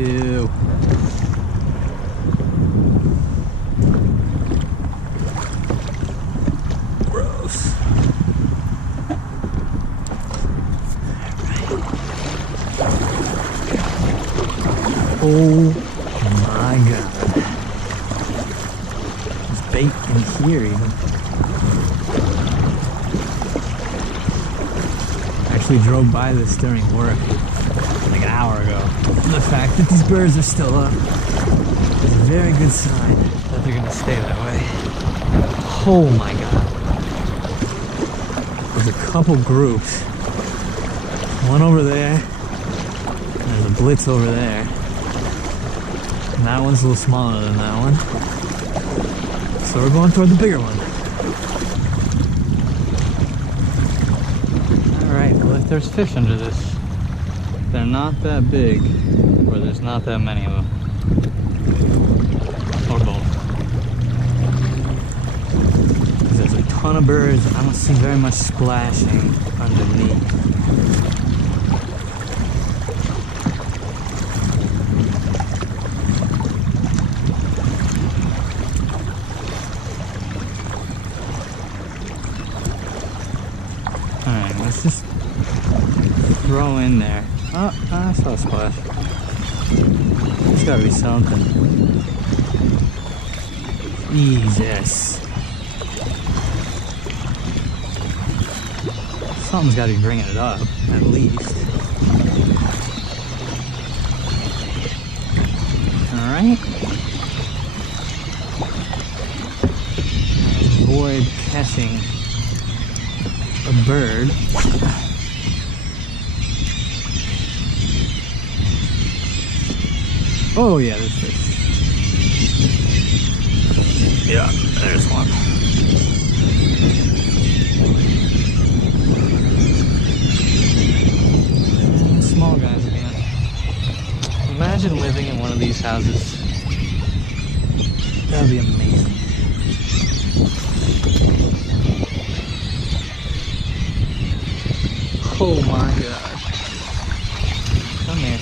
Ew. Gross. Oh my god. There's bait in here even. I actually drove by this during work like an hour ago. The fact that these birds are still up is a very good sign that they're gonna stay that way. Oh my god. There's a couple groups. One over there. And there's a Blitz over there. And that one's a little smaller than that one. So we're going toward the bigger one. Alright, well if there's fish under this, they're not that big, or there's not that many of them. Or both. There's a ton of birds, and I don't see very much splashing underneath. Alright, let's just throw in there. Oh, I saw a splash. There's gotta be something. Jesus. Something's gotta be bringing it up, at least. Alright. Avoid catching a bird. Oh yeah, there's fish. Yeah, there's one. And small guys again. Imagine living in one of these houses. That would be amazing. Oh my god. Come here.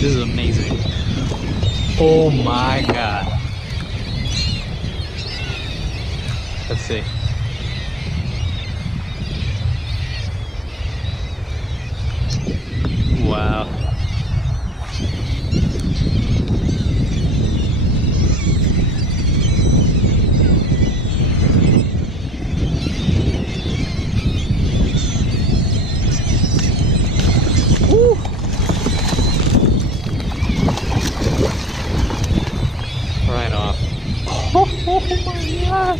This is amazing. Oh my god. Let's see. Wow. Woo. Right off. Oh my god!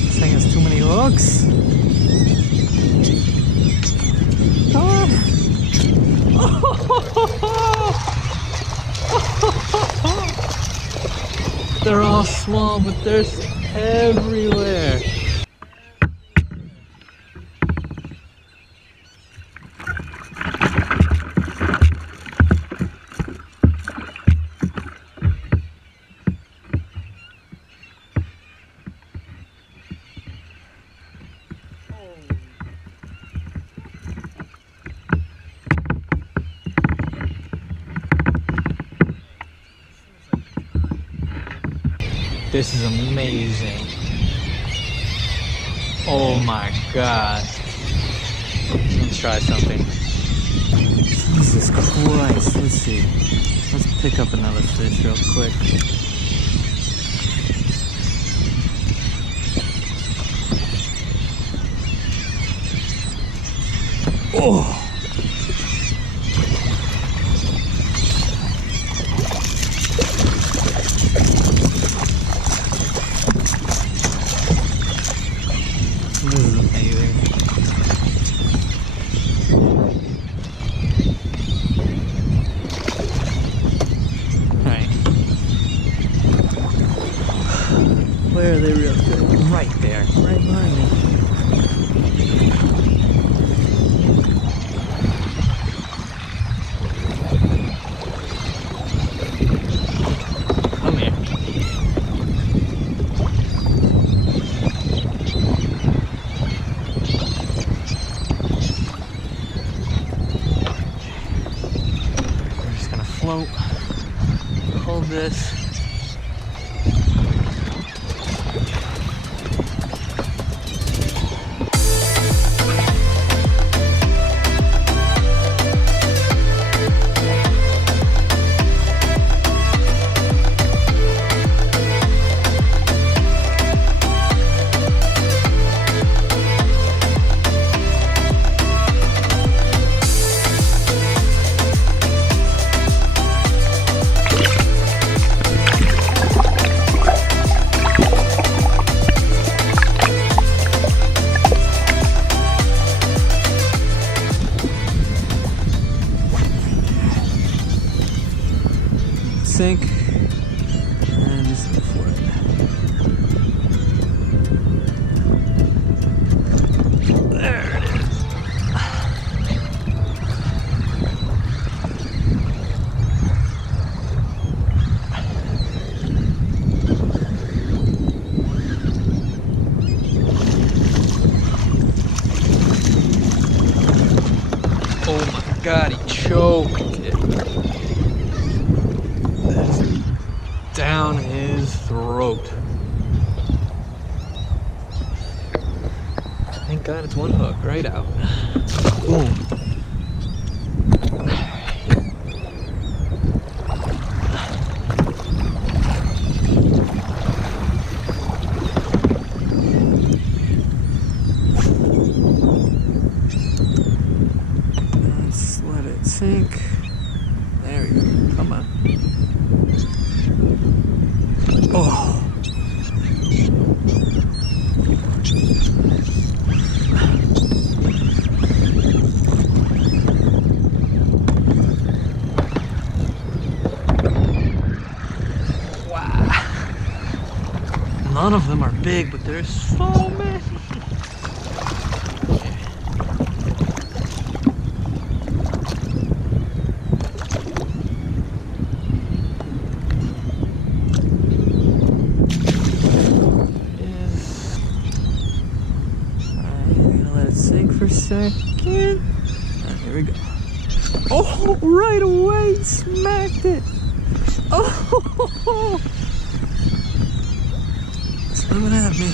This thing has too many hooks. Ah. They're all small, but they're everywhere. This is amazing. Oh my god. Let's try something. Jesus Christ. Let's see. Let's pick up another fish real quick. Oh! This is amazing. Alright. Where are they real good? Right there. Right behind me. Come here. We're just gonna float. Hold this. Sink and just go for it. There it is. Oh my God, he choked it. Down his throat. Thank God it's one hook, right out. Boom. Let's let it sink. There we go. Come on. Oh. Wow. None of them are big, but there's so many. Sink for a second. And here we go. Oh, right away, smacked it. Oh, swimming at me.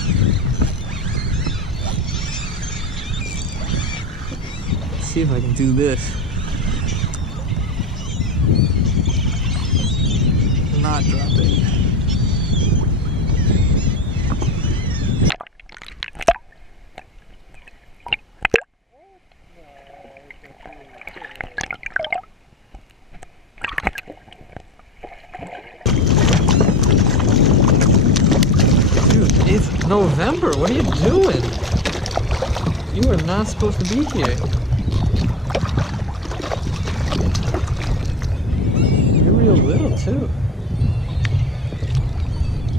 Let's see if I can do this. Not drop it. It's November. What are you doing? You are not supposed to be here. You're real little too.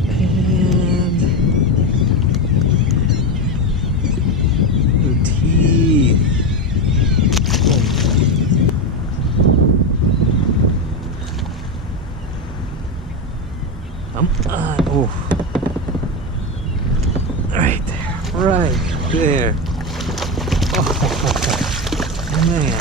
And your teeth. Come on. Oh. Right there, right there. Oh, man.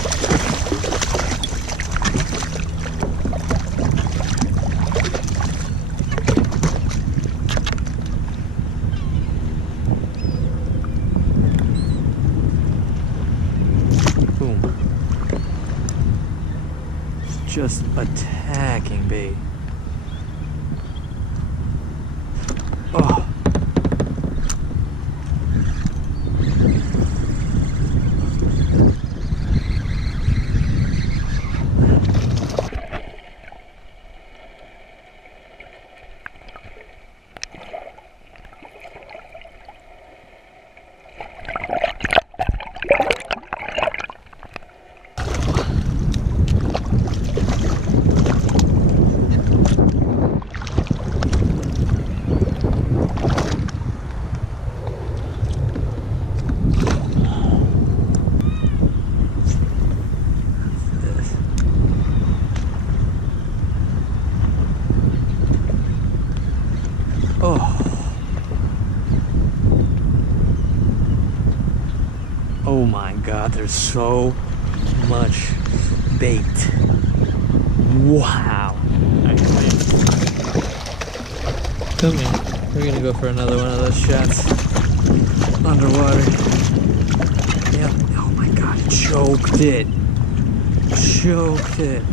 Boom. It's just attacking bait. Oh. Oh. Oh my God, there's so much bait. Wow. Come here. We're gonna go for another one of those shots. Underwater. Yep. Oh my God, it choked it. Choked it.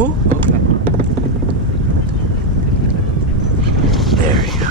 Oh, okay. There you go.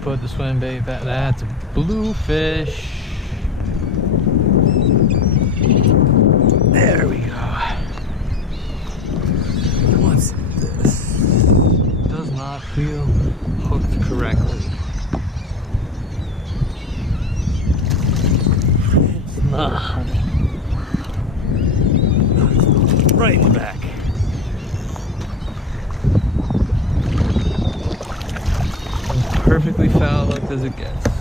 Put the swim bait back. That's a bluefish. There we go. What's this? Does not feel hooked correctly. It's not. Right in the back. Perfectly foul hooked as it gets.